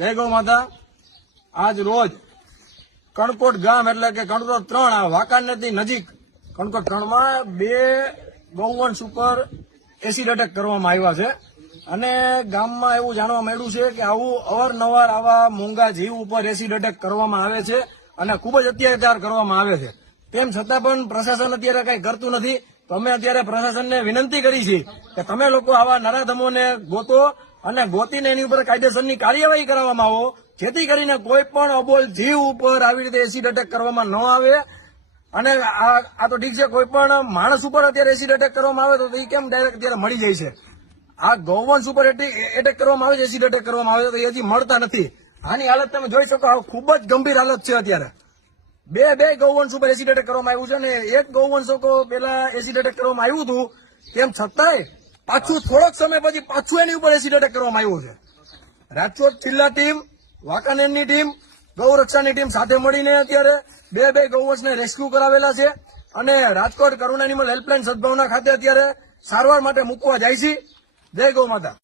જય ગૌ માતા। આજ રોજ કણકોટ ગામ એટલે કે કણકોટ 3 આ વાંકાનેરથી નજીક કણકોટ 3 માં 2 ગૌવંશ ઉપર એસિડ એટેક કરવામાં આવ્યા છે અને ગામમાં એવું જાણવા મળ્યું છે કે આવું અવારનવાર આવા મૂંગા જીવ ઉપર એસિડ એટેક કરવામાં આવે છે અને ખૂબ જ અત્યાચાર કરવામાં આવે છે। તેમ છતાં પણ પ્રશાસન અત્યારે કંઈ કરતું નથી। તો અમે અત્યારે પ્રશાસનને વિનંતી કરી છે કે તમે લોકો આવા નરાધમોને ગોતો અને ગોતીને એની ઉપર કાયદેસરની કાર્યવાહી કરવામાં આવો, જેથી કરીને કોઈ પણ અબોલ જીવ ઉપર આવી રીતે એસિડ એટેક કરવામાં ન આવે। અને આ તો ઠીક છે, કોઈ પણ માણસ ઉપર અત્યારે એસિડ એટેક કરવામાં આવે તો એ કેમ ડાયરેક્ટ અત્યારે મળી જાય છે। આ ગૌવંશ ઉપર એટેક કરવામાં આવે છે, એસિડ એટેક કરવામાં આવે છે તો એ હજી મળતા નથી। આની હાલત તમે જોઈ શકો, આ ખૂબ જ ગંભીર હાલત છે। અત્યારે બે ગૌવંશ ઉપર એસિડ એટેક કરવામાં આવ્યું છે અને એક ગૌવંશ પેલા એસિડ એટેક કરવામાં આવ્યું હતું, તેમ છતાંય પાછું થોડોક સમય પછી પાછું એની ઉપર એસિડ એટેક કરવામાં આવ્યું છે। રાજકોટ જિલ્લા ટીમ, વાંકાનેરની ટીમ, ગૌરક્ષાની ટીમ સાથે મળીને અત્યારે બે ગૌવંશને રેસ્ક્યુ કરાવેલા છે અને રાજકોટ કરુણા એનિમલ હેલ્પલાઇન સદભાવના ખાતે અત્યારે સારવાર માટે મૂકવા જાય છે। જય ગૌ માતા।